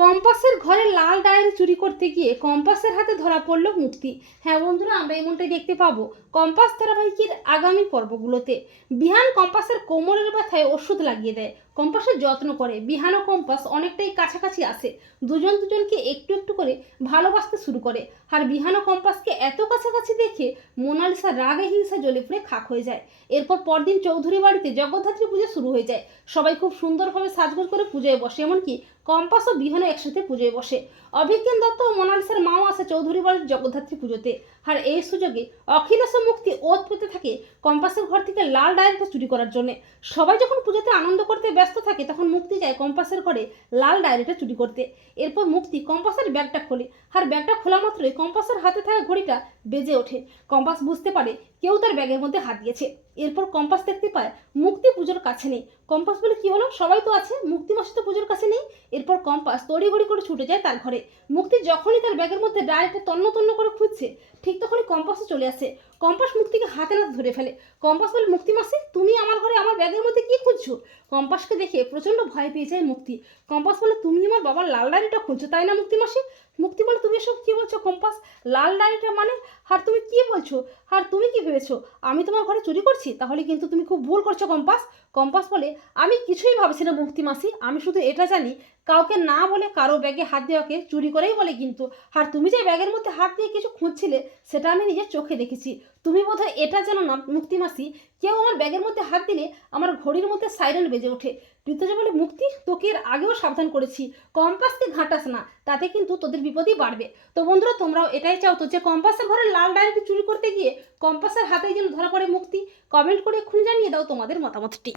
কম্পাসের ঘরে লাল ডায়েরি চুরি করতে গিয়ে কম্পাসের হাতে ধরা পড়ল মুক্তি হ্যাঁ বন্ধুরা, আমরা এমনটাই দেখতে পাবো। কম্পাস ধারাবাহিকের আগামী পর্বগুলোতে। বিহান কম্পাসের কোমরের ব্যথায় ওষুধ লাগিয়ে দেয়। কম্পাসের যত্ন করে। বিহান ও কম্পাস অনেকটাই কাছাকাছি আসে দুজন দুজনকে একটু একটু করে ভালোবাসতে শুরু করে। আর বিহান ও কম্পাসকে এত কাছাকাছি দেখে মোনালিসা রাগে হিংসা জ্বলে পুড়ে খাক হয়ে যায়। এরপর পরদিন চৌধুরী বাড়িতে জগদ্ধাত্রী পুজো শুরু হয়ে যায়। সবাই খুব সুন্দরভাবে সাজগোজ করে পুজোয় বসে। এমনকি কম্পাস ও বিহানও একসাথে পুজোয় বসে। অভিজ্ঞান দত্ত ও মোনালিসার মাও চৌধুরী বাড়ির জগদ্ধাত্রী পুজোতে। আর এই সুযোগে অখিলেশ মুক্তি ওত পেতে থাকে কম্পাসের ঘর থেকে লাল ডায়েরিটা চুরি করার জন্য। সবাই যখন পুজোতে আনন্দ করতে ব্যস্ত থাকে, তখন মুক্তি যায় কম্পাসের ঘরে লাল ডায়েরিটা চুরি করতে। এরপর মুক্তি কম্পাসের ব্যাগটা খোলে। আর ব্যাগটা খোলা মাত্রই কম্পাসের হাতে থাকা ঘড়িটা বেজে ওঠে। কম্পাস বুঝতে পারে কেউ তার ব্যাগের মধ্যে হাত দিয়েছে। এরপর কম্পাস দেখতে পায় মুক্তি পুজোর কাছে নেই। কম্পাস বলে, কি হলো? সবাই তো আছে। মুক্তি মাসি তো এরপর কম্পাস তড়িঘড়ি করে ছুটে যায় তার ঘরে। মুক্তি যখনই তার ব্যাগের মধ্যে ডায়েরিটা তন্ন তন্ন করে খুঁজছে, ঠিক তখনই কম্পাসও চলে আসে। কম্পাস মুক্তিকে হাতে নাতে ধরে ফেলে। কম্পাস বলে, মুক্তি মাসি, তুমি আমার ঘরে আমার ব্যাগের মধ্যে কি খুঁজছো? কম্পাসকে দেখে প্রচণ্ড ভয় পেয়ে যায় মুক্তি। কম্পাস বলে, তুমি আমার বাবার লাল ডায়েরিটা খুঁজছো তাই না মুক্তি মাসি? মুক্তি বলে, তুমি এসব কি বলছো কম্পাস? লাল ডায়েরিটা মানে? আর তুমি কি বলছো? আর তুমি কি ভেবেছো? আমি তোমার ঘরে চুরি করছি? তাহলে কিন্তু তুমি খুব ভুল করছ কম্পাস। কম্পাস বলে, আমি কিছুই ভাবছি না মুক্তি মাসি। আমি শুধু এটা জানি, কাউকে না বলে কারও ব্যাগে হাত দেওয়াকে চুরি করেই বলে কিন্তু। আর তুমি যে ব্যাগের মধ্যে হাত দিয়ে কিছু খুঁজছিলে, সেটা আমি নিজের চোখে দেখেছি। তুমি বোধহয় এটা জানো না মুক্তি মাসি, কেউ আমার ব্যাগের মধ্যে হাত দিলে আমার ঘড়ির মধ্যে সাইরেন বেজে ওঠে। ঋতুজা বলে, মুক্তি, তোকে এর আগেও সাবধান করেছি। কম্পাসকে ঘাঁটাস না, তাতে কিন্তু তোদের বিপদই বাড়বে। তো বন্ধুরা, তোমরাও এটাই চাও তো যে কম্পাসের ঘরে লাল ডায়েরিটি চুরি করতে গিয়ে কম্পাসের হাতে যেন ধরা পড়ে মুক্তি। কমেন্ট করে এক্ষুনি জানিয়ে দাও তোমাদের মতামতটি।